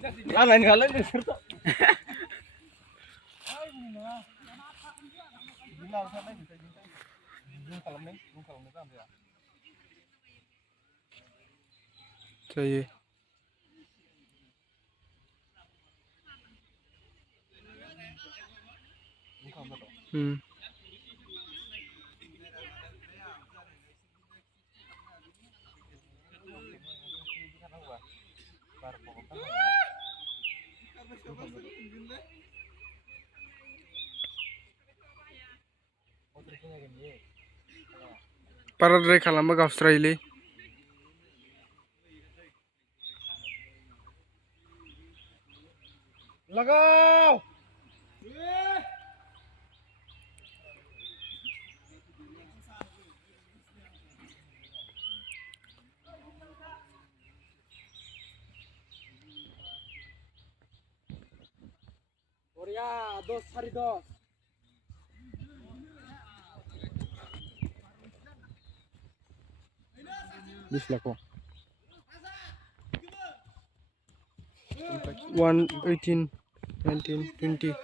Lain kali besar tuh. चाहिए Paradre खालामो गावस्रायोलै लगाओ Korea 2 20 लाख 1 18 19 20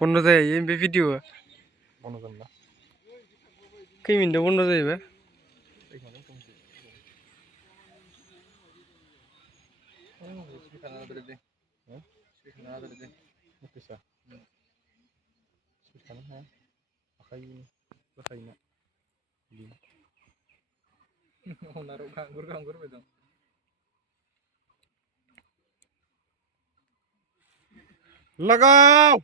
बन्द जायो बे भिडिअआ बन्द जायोना खै मिनिटाव बन्द जायोबा लगाओ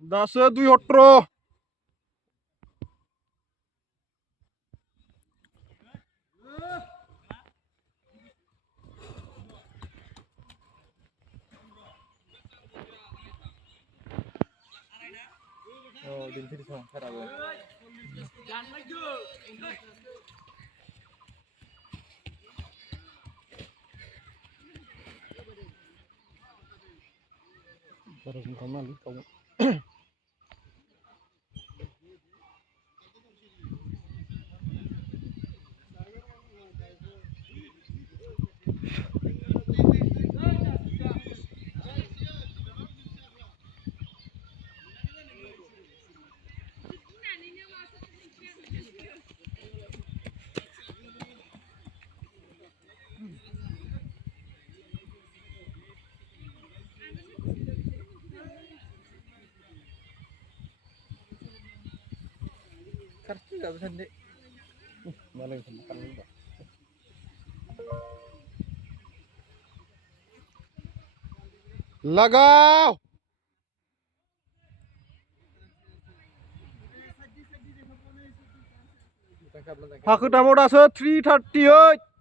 दासो 2 Oh, dinti di sana karabe. Terus mukamal kau. Kartu enggak bisa deh. Malah bisa makan enggak. लगाओ Haku damu daso 338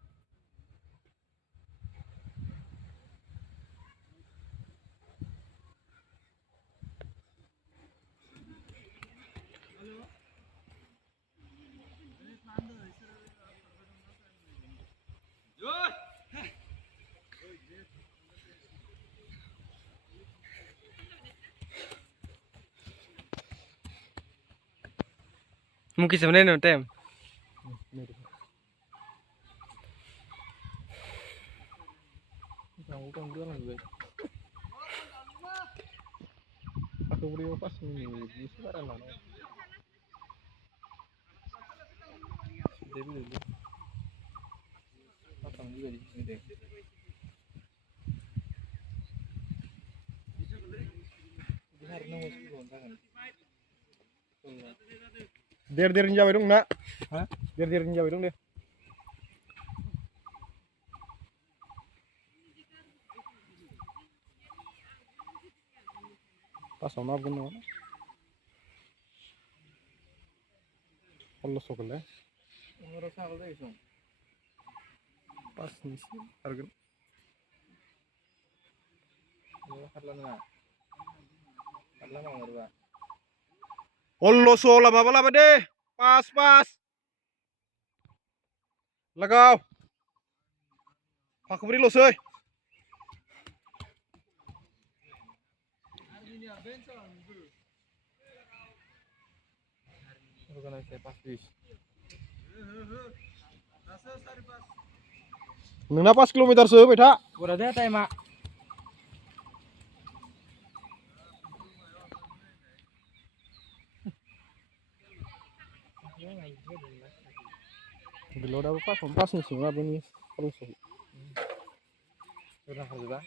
mungkin sebenarnya no time Aku beri pas ini bisa kan lah. Dewi dulu. Pasang juga di sini deh. Biar nunggu sebelum tangan. Der njawai dong nak. Hah? Der njawai dong deh. Pas sama apa nih? Allah sokol ya. Orang sokol deh itu. Pas nih sih harga. Ya harga mana? Harga mana berapa? Oloso laba deh. Pas. Lagaw. Pak beri lo soy. Nengna pas kilometer seueuh bae ta. Berarti time mak. Gelo dah pas nih semua bunyi terus. Sudah kerja.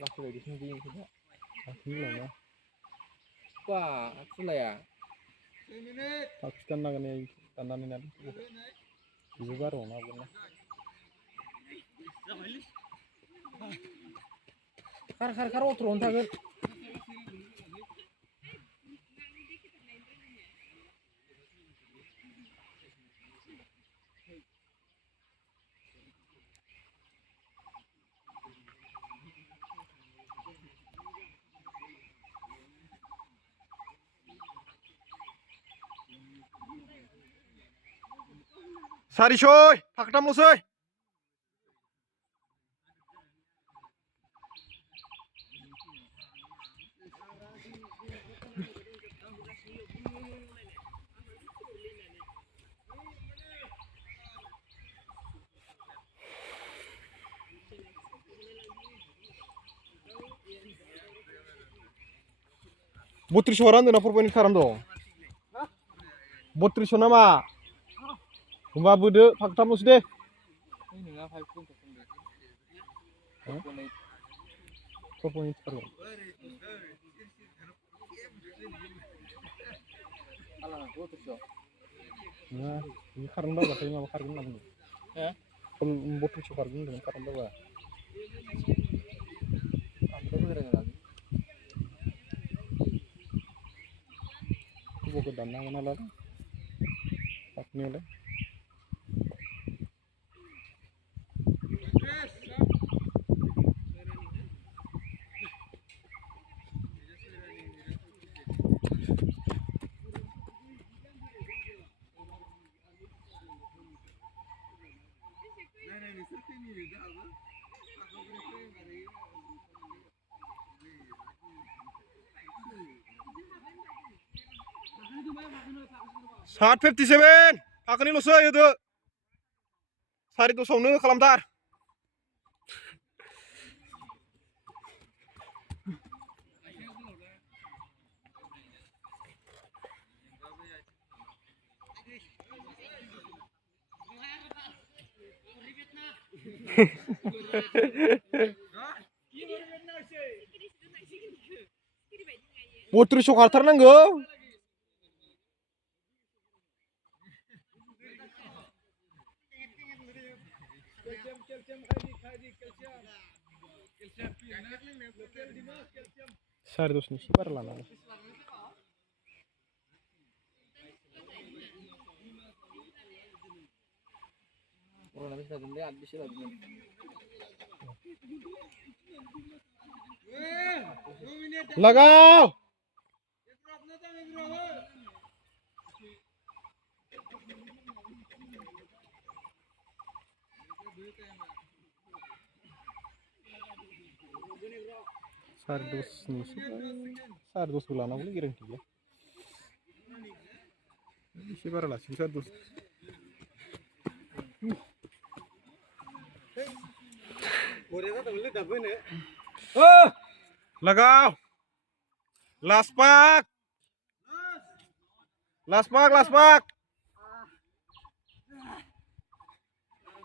Langsung di sini juga. Hilang ya. Wah, sudah ya. Pakistan naga nih tandan ini ada. Itu baru naga nih. Kar otro ontagal. Sari soy, paktam lo soy. Botri soran deh napur poin karam dong. Botri sonama. Gumba bude paktam lo sudah. Ini nggak 5 pun terus. 4 poin sekarang. Alah, gua terus dong. Nah, ini karam bawa saya mau karam lagi. Ya? Kalau botri soran dengan karam bawa. Ambil bener lagi. Gua ke dana mana lagi? Tak ni oleh. Saat 57. Akan ini lo soy itu. Sari tu song nu kalamtar. Putri Soekartar nanggo. Sari terus nih, siapa lah. Orang habis lagi lihat habis lagi. Lagaw. Sardus nih, sardus bulan aku lagi reng tiga. Siapa lah, sardus. Lagaw. Last pack.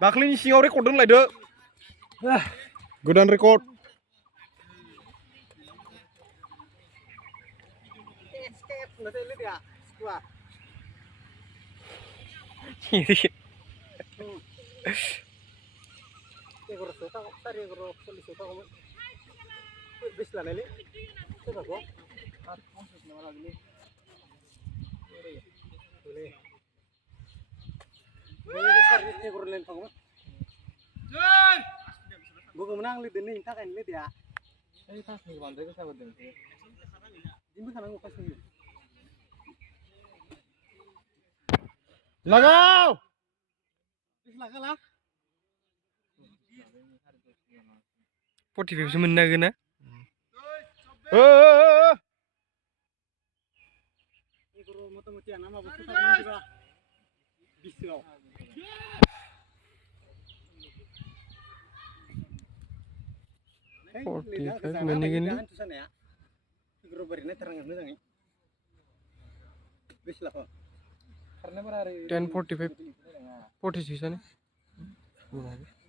Dakhli singaw record dong lah deh. Godan record. Bukan menang lihat ini, tak kan lihat ya. Ini pas nih bandel ke sahabat dong. Ini kan aku pas ini. লাগাও Silakan lah. 45 मोननो हागोन ना ও Ini kalau motor-motor yang nama betul tak juga. Bisa. Tusan ya. Guru berinya terang nggak nih? Bisa lah kok. Karena berhari 10:45 46 sana